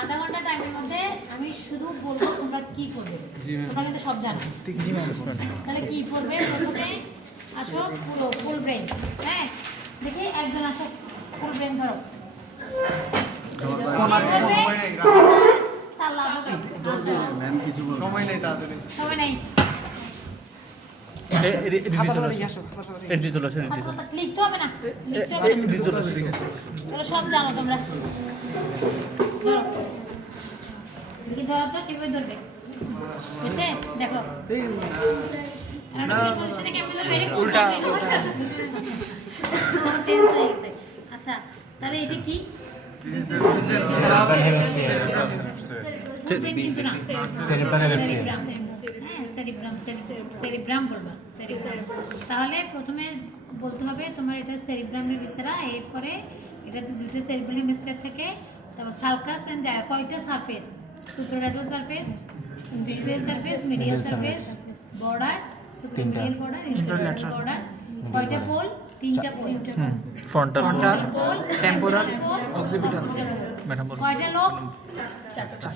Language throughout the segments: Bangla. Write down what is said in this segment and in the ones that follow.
আধা ঘন্টা টাইমের মধ্যে আমি শুধু বলবো তোমরা কি করবে। তোমরা কিন্তু সব জানো। তাহলে কি করবে? প্রথমে আসো পুরো ফুল ব্রেন। হ্যাঁ, দেখি একজন আসো ফুল ব্রেন ধরো। তার লাভ হবে। সময় নেই, তাড়াতাড়ি সময় নেই। লিখতে হবে না, চলো সব জানো তোমরা। ধরো দেখি, ধরো তো কিভাবে ধরবে, বুঝতে? দেখো পজিশনে কেমন ধরবে, এটা টেন্স হয়ে গেছে। আচ্ছা, তাহলে এটা কি? কিন্তু না, সেরিব্রাম বলবা, সেরিব্রাম। তাহলে প্রথমে বলতে হবে তোমার এটা সেরিব্রামের ভিসেরা, এরপরে এটাতে দুটো সেরিব্রামের হেমিস্ফিয়ার থাকে। তারপর সালকাস এন্ড জাইরা, কয়টা surface? Supralateral surface, inferior surface, medial surface, border, supramedial border, inferior border. কয়টা পোল? তিনটা pole, frontal pole, temporal, occipital. Madam বলুন। কয়টা লোক?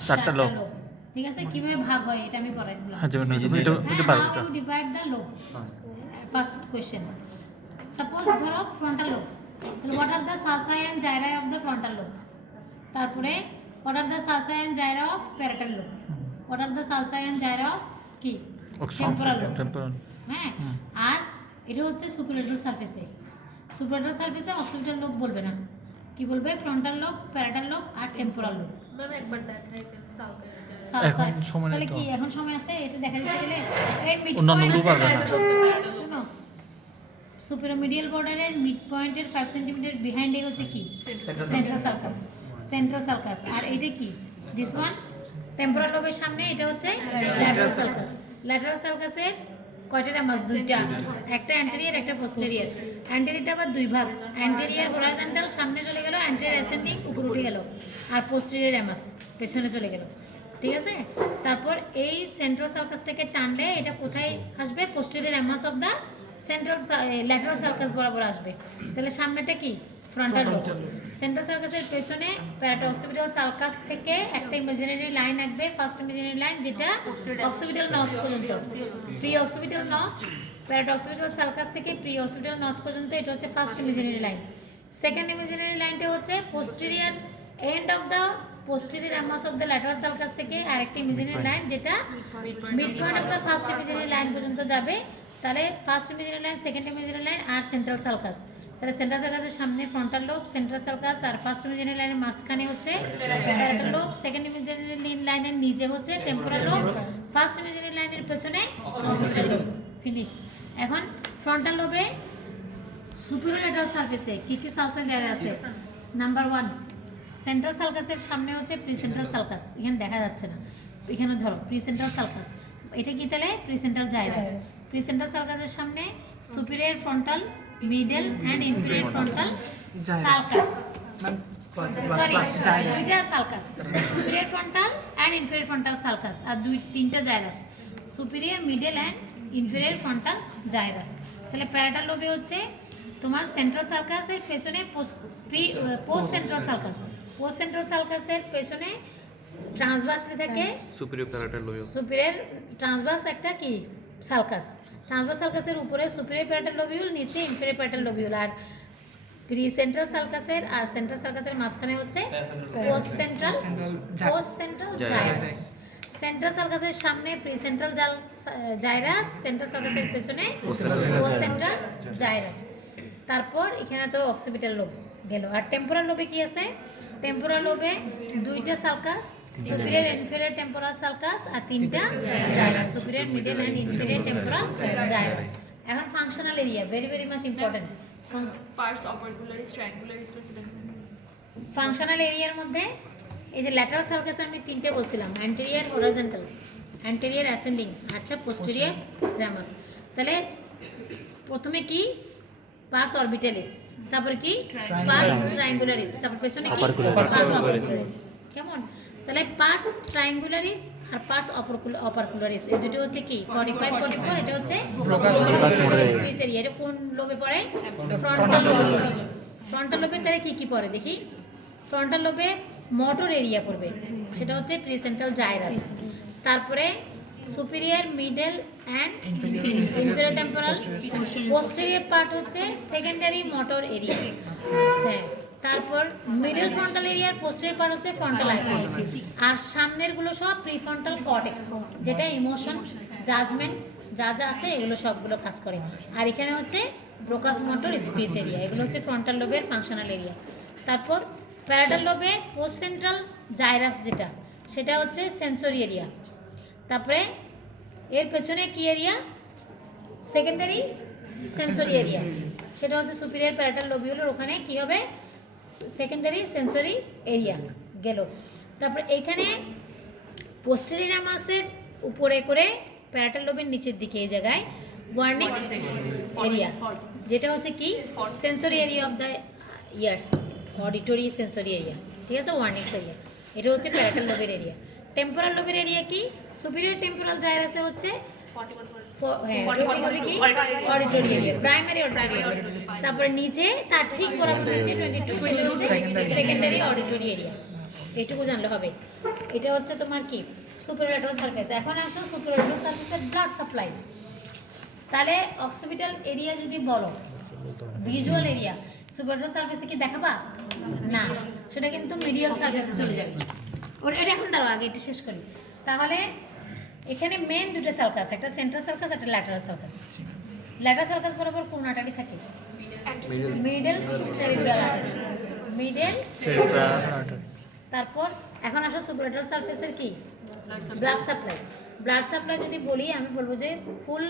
চারটা লোক। ঠিক আছে, কিভাবে ভাগ হয় এটা আমি পড়াইছিলাম। হ্যাঁ, যেমন এটা পারবো। How you divide the lobe? First question. Suppose ধরো frontal lobe, তাহলে what are the sulci and gyri of the frontal lobe? তারপরে what are the sulci and gyri of parietal lobe? What are the sulci and gyri of কি? Temporal lobe. টেম্পোরাল। হ্যাঁ, আর এটা হচ্ছে সুপ্রালেটারাল সারফেসে। সুপ্রালেটারাল সারফেসে অক্সিপিটাল লোব বলবে না, কি বলবে? ফ্রন্টাল লোব, প্যারাটাল লোব আর টেম্পোরাল লোব। এখন সময় নেই তাহলে তো। কি এখন সময় আছে? এটা দেখা দিতে গেলে এই মিড অন্যান্য গুলো পারবে না। শুনো, সুপিরোমিডিয়াল বর্ডারের মিড পয়েন্টের 5 সেন্টিমিটার বিহাইন্ড হচ্ছে কি? Central sulcus. Central sulcus. আর এটা কি? দিস ওয়ান টেম্পোরাল লোবের সামনে এটা হচ্ছে ল্যাটারাল সার্কাস। ল্যাটারাল সার্কাসের কয়টা রামাস? দুইটা, একটা অ্যান্টেরিয়র একটা পোস্টেরিয়র। অ্যান্টেরিয়রটা আবার দুই ভাগ, অ্যান্টেরিয়র হরাইজন্টাল সামনে চলে গেল, অ্যান্টেরিয়র অ্যাসেন্ডিং উপরে উঠে গেল, আর পোস্টেরিয়র রামাস পেছনে চলে গেল। ঠিক আছে, তারপর এই সেন্ট্রাল সার্কাসটাকে টানলে এটা কোথায় আসবে? Posterior ramus of the central lateral sulcus বরাবর আসবে। তাহলে সামনেটা কি? Frontal lobe. সেন্ট্রাল সার্কাসের পেছনে প্যারাটক্সিপিটাল সার্কাস থেকে একটা ইমাজিনারি লাইন আঁকবে, ফার্স্ট ইমাজিনারি লাইন, যেটা অক্সিপিটাল নচ পর্যন্ত। Preoccipital notch, parietooccipital sulcus থেকে প্রি অক্সিপিটাল নচ পর্যন্ত, এটা হচ্ছে first imaginary line. Second imaginary লাইনটা হচ্ছে posterior end of the posterior ramus of the lateral sulcus থেকে আরেকটা ইমাজিনারি লাইন, যেটা mid point of the first imaginary line পর্যন্ত যাবে। তাহলে first imaginary line, second imaginary line আর সেন্ট্রাল সার্কাস। তাহলে সেন্ট্রাল সার্কাসের সামনে ফ্রন্টাল লোব, সেন্ট্রাল সার্কাস, আর ফার্স্ট ইমাজিনারি লাইনের মাঝখানে হচ্ছে প্যারাটাল লোব, সেকেন্ড ইমাজিনারি লাইনের নিচে হচ্ছে টেম্পোরাল লোব, ফার্স্ট ইমাজিনারি লাইনের পেছনে অক্সিপিটাল লোব। ফিনিশ। এখন ফ্রন্টাল লোবে সুপিরিয়র ল্যাটারাল সারফেসে কি কি সালসাস জায়গা আছে? নাম্বার 1, সেন্ট্রাল সার্কাসের সামনে হচ্ছে প্রিসেন্ট্রাল সার্কাস। এখানে দেখা যাচ্ছে না, এখানে ধরো প্রিসেন্ট্রাল সার্কাস। এটা কি? তাহলে প্রিসেন্ট্রাল জাইরাস। প্রিসেন্ট্রাল সার্কাসের সামনে superior frontal, middle and inferior frontal sulcus. Sorry, দুইটা sulcus, superior frontal and inferior frontal sulcus, আর তিনটা gyrus, superior, middle and inferior frontal gyrus. তাহলে প্যারাটাল লোবে হচ্ছে তোমার সেন্ট্রাল সার্কাসের পেছনে postcentral sulcus. Postcentral সার্কাসের পেছনে ট্রান্সভার্সে থাকে superior parietal lobe. Superior transverse একটা কি? সার্কাস। ট্রান্সভার্স সার্কাসের উপরে সুপিরিয়র প্যারাটাল লোবিউল, নিচে ইনফেরিয়র প্যারাটাল লোবিউল, আর প্রি সেন্ট্রাল সার্কাসের আর সেন্ট্রাল সার্কাসের মাঝখানে হচ্ছে পোস্ট সেন্ট্রাল জাইরাস। সেন্ট্রাল সার্কাসের সামনে প্রি সেন্ট্রাল জাইরাস, সেন্ট্রাল সার্কাসের পেছনে পোস্ট সেন্ট্রাল জাইরাস। তারপর এখানে তো অক্সিপিটাল লোব গেল। আর টেম্পোরাল লোবে কি আছে? টেম্পোরাল লোবে দুইটা sulcus, superior inferior temporal sulcus, আর তিনটা gyrus, superior, middle and inferior temporal gyrus. এখন functional area, very very much important. Pars opercularis, triangularis functional এরিয়ার মধ্যে এই যে ল্যাটারাল সার্কাস আমি তিনটে বলছিলাম, অ্যান্টেরিয়র হরাইজন্টাল, অ্যান্টেরিয়র অ্যাসেন্ডিং, আচ্ছা পোস্টেরিয়র রামাস। তাহলে প্রথমে কি? পার্স অরবিটালিস, তারপরে কি? পার্স ট্রায়াঙ্গুলারিস, তারপর পেছনে কি? পার্স অপারকুলারিস। কেমন? তাহলে পার্স ট্রায়াঙ্গুলারিস আর পার্স অপারকুলারিস, এই দুটো হচ্ছে কি? 45 44। এটা হচ্ছে ব্রোকাস এরিয়া। এটা কোন লোবে পড়ে? ফ্রন্টাল লোবে। ফ্রন্টাল লোবে তাহলে কি কি পড়ে দেখি? ফ্রন্টাল লোবে মোটর এরিয়া পড়বে, সেটা হচ্ছে প্রিসেন্ট্রাল জাইরাস। তারপরে superior, middle and inferior temporal. Posterior part হচ্ছে সেকেন্ডারি মোটর এরিয়া। হ্যাঁ, তারপর মিডল ফ্রন্টাল এরিয়ার পোস্টেরিয়র পার্ট হচ্ছে ফ্রন্টাল এরিয়া। আর সামনের গুলো সব প্রিফ্রন্টাল কর্টেক্স, যেটা ইমোশন, জাজমেন্ট যা যা আছে এগুলো সবগুলো কাজ করে। আর এখানে হচ্ছে ব্রোকাস মোটর স্পিচ এরিয়া, এগুলো হচ্ছে ফ্রন্টাল লোবের ফাংশনাল এরিয়া। তারপর প্যারাটাল লোবে পোস্ট সেন্ট্রাল জাইরাস যেটা, সেটা হচ্ছে সেন্সরি এরিয়া। তারপরে এর পেছনে কি এরিয়া, সেকেন্ডারি সেন্সরি এরিয়া, সেটা হচ্ছে সুপিরিয়র প্যারাটাল লোবিউলার, ওখানে কি হবে সেকেন্ডারি সেন্সরি এরিয়া গেল। তারপরে এইখানে পোস্টেরিয়র রামাসের উপরে করে প্যারাটাল লোবের নিচের দিকে এই জায়গায় ওয়ার্নিক্স এরিয়া, যেটা হচ্ছে কি sensory area of the year, auditory sensory area, ঠিক আছে, ওয়ার্নিক্স এরিয়া। এটা হচ্ছে প্যারাটাল লোবের এরিয়া। টেম্পোরাল লোবের এরিয়া কি, সুপিরিয়র টেম্পোরাল জাইরাসে হচ্ছে auditory area, primary auditory area. তারপর নিচে তার ঠিক বরাবর নিচে 22 হচ্ছে সেকেন্ডারি অডিটরি এরিয়া। এইটুকু জানলে হবে। এটা হচ্ছে তোমার কি সুপারলেটারাল সারফেস। এখন আসো সুপারলেটারাল সারফেসের ব্লাড সাপ্লাই। তাহলে অক্সিপিটাল এরিয়া যদি বলো, ভিজুয়াল এরিয়া, সুপারলেটারাল সারফেসে কি দেখাবা না, সেটা কিন্তু মিডিয়াল সারফেসে চলে যাবে। ওর এটা এখন দাঁড়াও, আগে এটা শেষ করি। তাহলে এখানে মেন দুটো সার্কাস, একটা সেন্ট্রাল সার্কাস, একটা ল্যাটারাল সার্কাস। ল্যাটারাল সার্কাস বরাবর কোন আর্টারি থাকে, middle cerebral artery, middle cerebral artery. তারপর এখন আসো সুপারলেটারাল সারফেসের কি ব্লাড সাপ্লাই। ব্লাড সাপ্লাই যদি বলি, আমি বলবো যে ফুল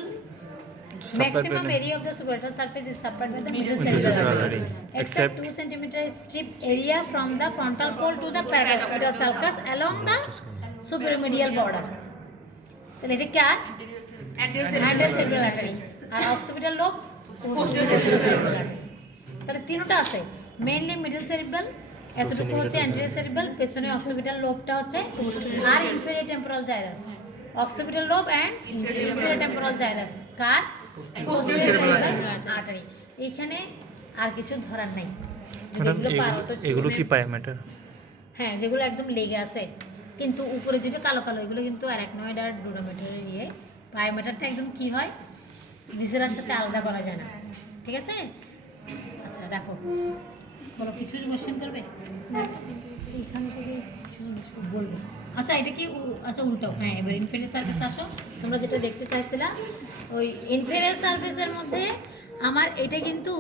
maximum area of the supraorbital surface is supplied by the middle cerebral artery, except 2 cm strip area from the frontal pole to the paracoccygeal sulcus along the superomedial border. তাহলে এটা কার anterior cerebral artery, আর occipital lobe posterior cerebral artery। তাহলে তিনটা আছে, মেইনলি মিডল সেরিব্রাল, এতটুকু হচ্ছে anterior cerebral, পেছনে occipital লোবটা হচ্ছে, আর inferior temporal gyrus, occipital lobe and inferior temporal gyrus car posterior cerebral artery। এইখানে আর কিছু ধরার নাই, ম্যাডাম এগুলো কি পায়ামেটার? হ্যাঁ, যেগুলো একদম লেগে আছে, কিন্তু উপরে যেটা কালো কালো এগুলো কিন্তু অ্যারাকনয়েড আর ডুরামেটারের ইয়ে। পায়ামেটারটা একদম কি হয় ভিসেরার সাথে আলাদা করা যায় না, ঠিক আছে। আচ্ছা রাখো, বলো কিছু কোশ্চেন করবে এখান থেকে কিছু বলবো। আচ্ছা এটা কি আচ্ছা উল্টাও, হ্যাঁ এবার ইনফেরিয়র সারফেস আসো। তোমরা যেটা দেখতে চাইছিলা ওই ইনফেরিয়র সারফেসের মধ্যে আমার এটা কিন্তু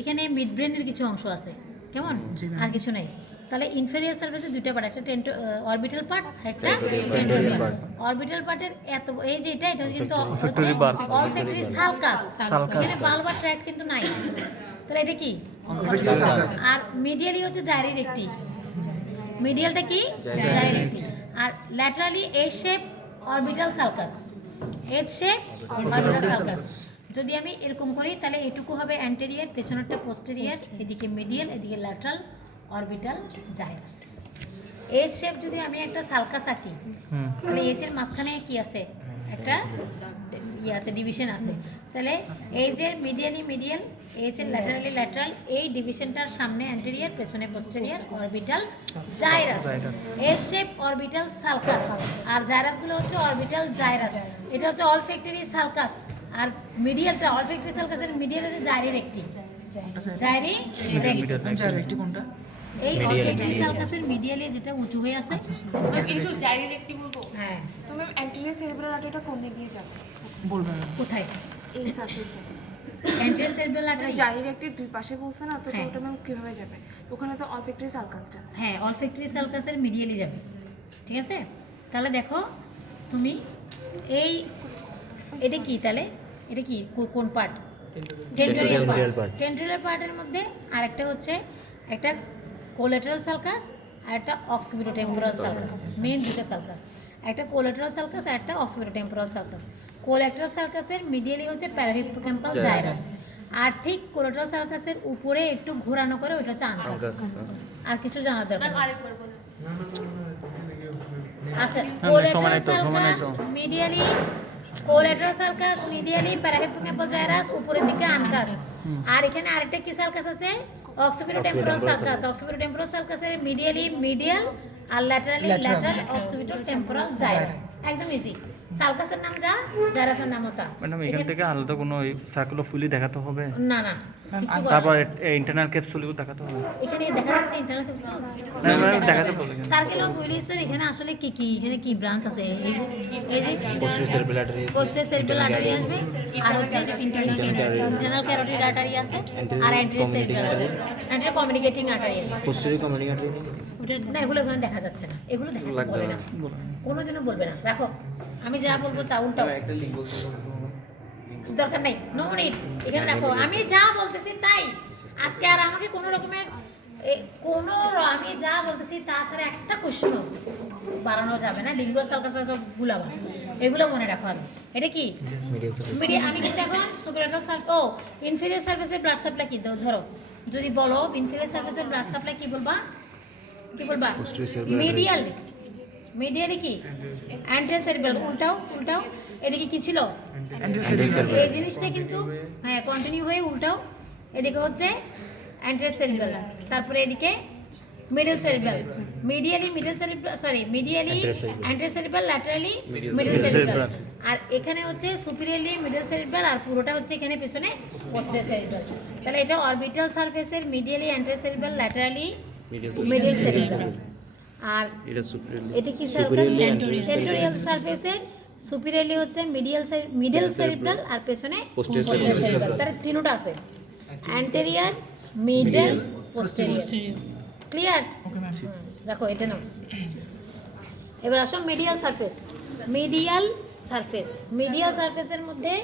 এখানে মিড ব্রেনের কিছু অংশ আছে, কেমন, আর কিছু নাই। তাহলে ইনফেরিয়র সারফেসে দুটো পার্ট, একটা অরবিটাল পার্ট, একটা টেন্টোরিয়াল পার্ট। অরবিটাল পার্টের এত এই যে এটা কিন্তু অলফ্যাক্টরি সালকাস, এখানে বালবার ট্র্যাক্ট কিন্তু নাই। তাহলে এটা কি, আর মিডিয়ালি হচ্ছে জাইরি রেক্টি, মিডিয়ালটা কি জাইরি রেক্টি, আর laterally a shape orbital sulcus, H shape orbital sulcus. যদি আমি এরকম করি তাহলে এটুকু হবে অ্যান্টেরিয়র, পেছনেরটা পোস্টেরিয়র, এদিকে মিডিয়াল, এদিকে lateral orbital gyrus. H shape যদি আমি একটা সালকাস আঁকি, তাহলে এইচ এর মাঝখানে কি আছে, একটা ইয়ে আছে, ডিভিশন আছে। তাহলে এইচ এর মিডিয়ালি মিডিয়াল, এইচ এর ল্যাটারালি ল্যাটারাল, এই ডিভিশনটার সামনে অ্যান্টেরিয়র, পেছনে posterior orbital gyrus. H shape orbital sulcus, আর জাইরাসগুলো হচ্ছে অরবিটাল জাইরাস। এটা হচ্ছে অলফ্যাক্টরি সালকাস, আর মিডিয়ালটা অলফ্যাক্টরি সালকাসের মিডিয়াল হচ্ছে জাইরি রেক্টি, জাইরি রেক্টি কোনটা, এই অলফ্যাক্টরি সালকাসের মিডিয়ালে যেটা উঁচু হয়ে আছে ওটা একটু ডাইরেক্টলি বলবো। হ্যাঁ, তুমি অ্যান্টেরিয়র সেরিব্রাল আর্টারিটা কোন দিকে গিয়ে যাবে বলবেন কোথায় এই সারফেসে, অ্যান্টেরিয়র সেরিব্রাল আর্টারি, ডাইরেক্টের দুই পাশে বলছে না, তো ওটা ম্যাম কিভাবে যাবে? তো ওখানে তো অলফ্যাক্টরি সালকাসটা, হ্যাঁ অলফ্যাক্টরি সালকাসের মিডিয়ালে যাবে, ঠিক আছে। তাহলে দেখো তুমি এই এটা কি, তাহলে এটা কি কোন পার্ট, টেন্টোরিয়াল পার্ট। টেন্টোরিয়াল পার্টের মধ্যে আরেকটা হচ্ছে একটা কোলাটেরাল সালকাস আর একটা অক্সিপিটোটেম্পোরাল সালকাস, মেইন দুটো সালকাস, একটা কোলাটেরাল সালকাস আর একটা অক্সিপিটোটেম্পোরাল সালকাস। কোলাটেরাল সালকাসের মিডিয়ালি হচ্ছে প্যারাহিপোক্যাম্পাল জাইরাস, আর ঠিক কোলাটেরাল সালকাসের উপরে একটু ঘোরানো করে ওটা হচ্ছে আনকাস। আর কিছু জানার দরকার নেই। আরেকবার বলো। আচ্ছা, collateral sulcus medially, collateral sulcus medially parahippocampal gyrus, উপরের দিকে আনকাস। আর এখানে আরেকটা কি সালকাস আছে, অক্সিপিটোটেম্পোরাল সার্কাস, অক্সিপিটোটেম্পোরাল সার্কাসের মিডিয়াল আর ল্যাটারাল অক্সিপিটোটেম্পোরাল জাইরাস। একদম ইজি। সার্কাসের নাম যা, জাইরাসের নাম তা। ম্যাডাম এখান থেকে আলাদা কোনো সার্কুলার ফুলি দেখাতে হবে? না না, কিছু করার তারপর ইন্টারনাল ক্যাপসুলও দেখাতে হবে? এখানে দেখা যাচ্ছে ইন্টারনাল ক্যাপসুল না, ম্যাডাম দেখাতে বলে কেন? সার্কেল অফ উইলিসের এখানে আসলে কি এখানে কি ব্রাঞ্চ আছে? এই যে posterior cerebral artery, posterior cerebral artery আসবে, আর হচ্ছে ইন্টারনাল ক্যারোটিড আর্টারি আছে, আর anterior cerebral anterior communicating artery আছে। পোস্টেরিয়র কমিউনিকেটিং আর্টারি ওটা না, এগুলো এখানে দেখা যাচ্ছে না, এগুলো দেখাতে বলে না, কোনোদিনও বলবে না। রাখো, আমি যা বলবো তা উল্টাও, দরকার নেই, নো নিড, এখানে রাখো। আমি যা বলতেছি তাই, আজকে আর আমাকে কোনো রকমের আমি যা বলতেছি তাছাড়া একটা কোশ্চেন বাড়ানো যাবে না। লিঙ্গুয়াল সার্কাস সব গুলাবা, এগুলো মনে রাখো আগে। এটা কি আমি কিন্তু এখন সুপিরিয়র ইনফিরিয়র সার্ফেসের ব্লাড সাপ্লাই কি ধরো, যদি বলো ইনফিরিয়র সার্ফেসের ব্লাড সাপ্লাই কি বলবা মিডিয়ালি কি অ্যান্টেরিয়র সেরিব্রাল। উল্টাও এদিকে কি ছিল? এই জিনিসটা কিন্তু হ্যাঁ কন্টিনিউ হয়ে উল্টাও, এদিকে হচ্ছে অ্যান্টেরিয়র সেরিব্রাল, তারপরে এদিকে middle cerebral, medially anterior cerebral, laterally middle cerebral, আর এখানে হচ্ছে সুপিরিয়রলি মিডল সেরিব্রাল, আর পুরোটা হচ্ছে এখানে পেছনে পোস্টেরিয়র সেরিব্রাল। তাহলে এটা অরবিটাল সারফেসের medially anterior cerebral, laterally middle cerebral. আর এটা কি সার্কেল? টেরিটোরিয়াল সারফেসের সুপিরিয়রলি হচ্ছে মিডল সেরিব্রাল, আর পেছনে পোস্টেরিয়র সেরিব্রাল। তার তিনটা আছে, অ্যান্টেরিয়র, মিডল, পোস্টেরিয়র। ক্লিয়ার? রাখো, এটা নাও। এবার আসো মিডিয়াল সারফেসের মধ্যে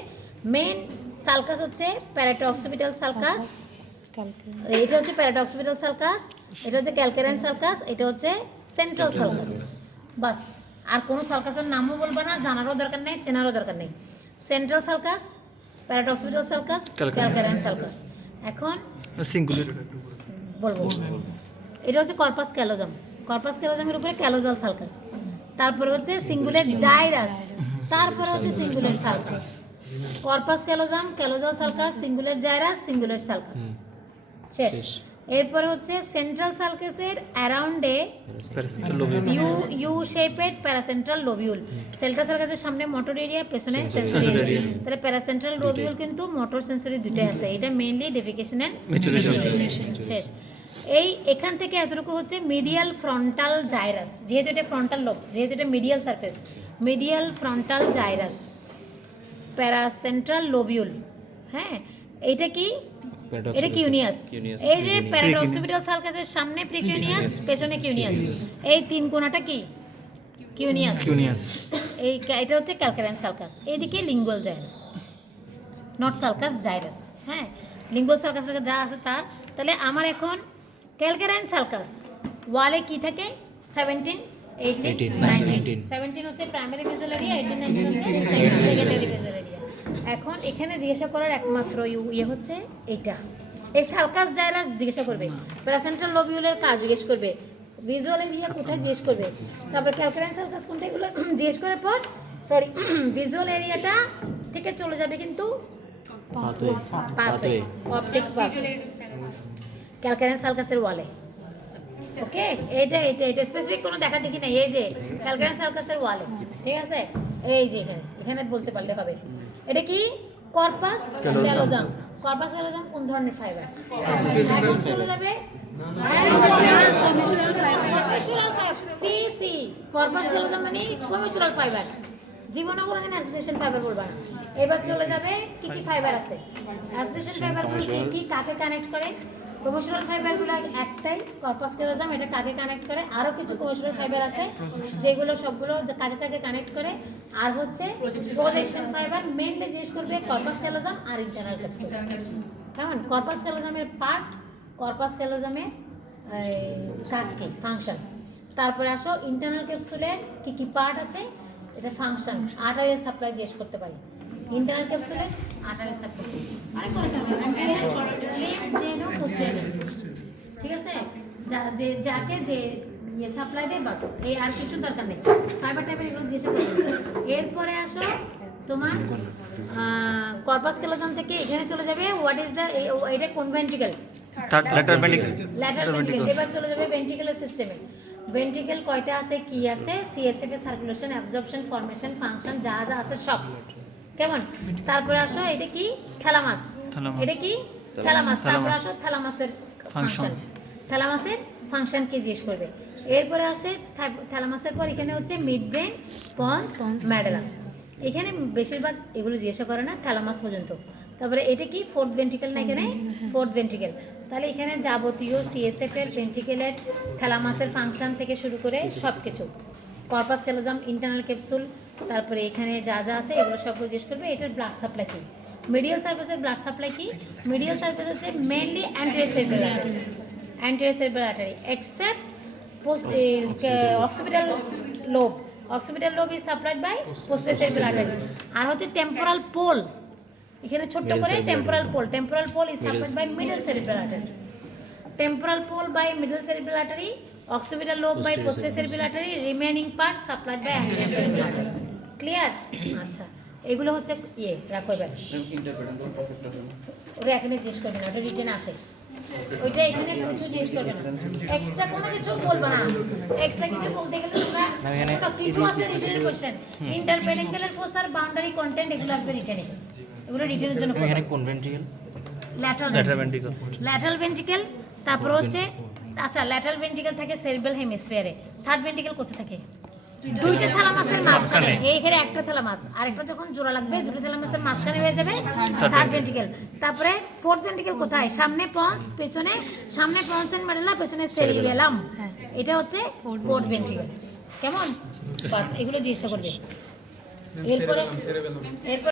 মেইন সালকাস হচ্ছে প্যারাটক্সিপিটাল সালকাস, এটা হচ্ছে প্যারাটক্সিপিটাল সালকাস, এটা হচ্ছে ক্যালকেরাইন সালকাস, এটা হচ্ছে সেন্ট্রাল সালকাস। বাস, আর কোনো সালকাসের নামও বলবো না, জানারও দরকার নেই, চেনারও দরকার নেই। Central sulcus, parietooccipital sulcus, calcarine sulcus. এখন সিঙ্গুলার বলবো, এটা হচ্ছে কর্পাস ক্যালোজামের উপরে ক্যালোজাল সালকাস, তারপরে হচ্ছে সিঙ্গুলেট জাইরাস, তারপরে হচ্ছে cingulate sulcus. Corpus callosum, callosal sulcus, cingulate gyrus, cingulate sulcus, শেষ। এরপরে হচ্ছে সেন্ট্রাল সালকাসের অ্যারাউন্ডে U shaped paracentral lobule. Central সালকাসের সামনে মোটর এরিয়া, পেছনে সেন্সরি এরিয়া। তাহলে প্যারাসেন্ট্রাল লোবিউল কিন্তু মোটর সেন্সরি দুটোই আছে, এটা মেইনলি ডেফিকেশন এন্ড ম্যাচুরেশন। শেষ। এখান থেকে এতটুকু হচ্ছে মিডিয়াল ফ্রন্টাল জাইরাস, যেহেতু এটা ফ্রন্টাল লোব, যেহেতু এটা medial surface, medial frontal gyrus, paracentral lobule. হ্যাঁ, এটা কি? এটা কিউনিয়াস। এই যে প্যারাটক্সিপিটাল সালকাসের সামনে প্রিকিউনিয়াস, পেছনে কিউনিয়াস, এই তিন কোণাটা কি? কিউনিয়াস। এটা হচ্ছে ক্যালকেরাইন সালকাস। এইদিকে lingual gyrus, not sulcus, gyrus. হ্যাঁ, লিঙ্গুয়াল সালকাসের যা আছে তা। তাহলে আমার এখন ক্যালকেরাইন সালকাস ওয়ালে কি থাকে? 17, 18, 19। 17 হচ্ছে প্রাইমারি ভিজুয়াল এরিয়া, 18, 19 হচ্ছে সেকেন্ডারি ভিজুয়াল এরিয়া। এখন এখানে জিজ্ঞাসা করার একমাত্র ইয়ে হচ্ছে এটা, এই সালকাস জাইরাস জিজ্ঞাসা করবে, প্যারাসেন্ট্রাল লোবিউলের কাজ জিজ্ঞেস করবে, ভিজুয়াল এরিয়া কোথায় জিজ্ঞেস করবে, তারপর ক্যালকেরাইন সালকাস কোনটা, এগুলো জিজ্ঞেস করার পর ভিজুয়াল এরিয়াটা থেকে চলে যাবে কিন্তু পাথওয়ে, অপটিক পাথওয়ে ক্যালকেরাইন সালকাসের ওয়ালে। ওকে, এটা স্পেসিফিক কোনো দেখা দেখি নাই, এই যে ক্যালকেরাইন সালকাসের ওয়ালে, ঠিক আছে? এই যে এখানে বলতে পারলে হবে। এটা কি? কর্পাস ক্যালোজাম। কর্পাস ক্যালোজাম কোন ধরনের ফাইবার? এখন চলে যাবে কমিউচুয়াল ফাইবার, সি। কর্পাস ক্যালোজাম মানে কমিউচুয়াল ফাইবার, জীবনে কোনোদিন অ্যাসোসিয়েশন ফাইবার বলবা না। এবার চলে যাবে কি কি ফাইবার আছে। অ্যাসোসিয়েশন ফাইবারগুলো কি কাকে কানেক্ট করে? কমিউচুয়াল ফাইবারগুলো একটাই, কর্পাস ক্যালোজাম, এটা কাকে কানেক্ট করে? আরও কিছু কমিউচুয়াল ফাইবার আছে যেগুলো সবগুলো কাকে কানেক্ট করে। আর হচ্ছে প্রজেকশন ফাইবার, মেইনলি জিজ্ঞেস করবে কর্পাস ক্যালোজাম আর ইন্টারনাল ক্যাপসুল। কেমন? কর্পাস ক্যালোজামের পার্ট, কর্পাস ক্যালোজামের কাজ কি, ফাংশন। তারপরে আসো ইন্টারনাল ক্যাপসুলের কি কি পার্ট আছে, এটা ফাংশন। আর্টারিয়াল সাপ্লাই জিজ্ঞেস করতে পারি, ইন্টারনাল ক্যাপসুলে আর্টারিয়াল সাপ্লাই, ঠিক আছে? যাকে যে ইয়ে সাপ্লাই দেয়, বাস, এই আর কিছু দরকার নেই। ফাইবার টাইপের এগুলো জিজ্ঞাসা করবে। এরপরে আসো তোমার কর্পাস ক্যালোজাম থেকে এখানে চলে যাবে হোয়াট ইজ দ্য, এটা কোন ventricle, lateral ventricle lateral ventricle. এবার চলে যাবে ভেন্ট্রিকুলার সিস্টেমে। ভেন্ট্রিকেল কয়টা আছে, কি আছে, সিএসএফ এর সার্কুলেশন, অ্যাবজর্পশন, ফর্মেশন, ফাংশন যা যা আছে সব। কেমন? তারপরে আসো এটা কি, থ্যালামাস। থ্যালামাস। এটা কি, থ্যালামাস। তারপরে থ্যালামাস। আসো থ্যালামাসের ফাংশন। ফাংশন। থ্যালামাসের ফাংশন কি জিজ্ঞেস করবে। এরপরে আসে থ্যালামাসের পর এখানে হচ্ছে মিড ব্রেন, পন্স, মেডুলা। এখানে বেশিরভাগ এগুলো জিজ্ঞাসা করে না, থ্যালামাস পর্যন্ত। তারপরে এটা কি, ফোর্থ ভেন্ট্রিকেল না এখানে, ফোর্থ ভেন্ট্রিকেল। তাহলে এখানে যাবতীয় সিএসএফ এর, ভেন্ট্রিকেলের, থ্যালামাসের ফাংশন থেকে শুরু করে সব কিছু, কর্পাস ক্যালোজাম, ইন্টারনাল ক্যাপসুল, তারপরে এখানে যা যা আছে এগুলো সব জিজ্ঞেস করবে। এটার ব্লাড সাপ্লাই কি, মিডিয়াল সার্ফেসের ব্লাড সাপ্লাই কি। মিডিয়াল সার্ফেস হচ্ছে mainly anterior cerebral artery, anterior cerebral artery except occipital lobe. Occipital lobe is supplied by posterior cerebral artery. আর হচ্ছে টেম্পোরাল পোল, এখানে ছোট্ট করে temporal pole, temporal pole is supplied by middle cerebral artery. Temporal pole by middle cerebral artery, occipital lobe by posterior cerebral artery, remaining part supplied by anterior cerebral artery. Clear? আচ্ছা, এগুলো হচ্ছে ইয়ে রাখো এবার। ওরা এখানে জিজ্ঞেস করবে না, ওটা রিটেন আসে। ওইটা এখানে কিছু জিজ্ঞেস করবে না, এক্সট্রা কোনো কিছু বলবে না। এক্সট্রা কিছু বলতে গেলে তোমরা শোনো, কিছু আছে রিটেনের কোশ্চেন, ইন্টারপেডিকুলার ফোসার বাউন্ডারি কন্টেন্ট এগুলো আসবে রিটেনে, এগুলো রিটেনের জন্য করবে। এখানে কোন ventricle? Lateral ventricle. Lateral ventricle, তারপর হচ্ছে আচ্ছা ল্যাটারাল ভেন্ট্রিকেল থাকে সেরিব্রাল হেমিস্ফিয়ারে। থার্ড ভেন্ট্রিকেল কোথায় থাকে? দুইটা থ্যালামাসের মাঝখানে। এইখানে একটা থ্যালামাস, আরেকটা যখন জোড়া লাগবে দুটো থ্যালামাসের মাঝখানে হয়ে যাবে থার্ড ভেন্ট্রিকেল। তারপরে ফোর্থ ভেন্ট্রিকেল কোথায়? সামনে পন্স, পেছনে, সামনে পন্স এন্ড মেডুলা, পেছনে সেরিবেলাম। এটা হচ্ছে ফোর্থ ভেন্ট্রিকেল। কেমন? বাস এগুলো জিজ্ঞাসা করবে। এরপরে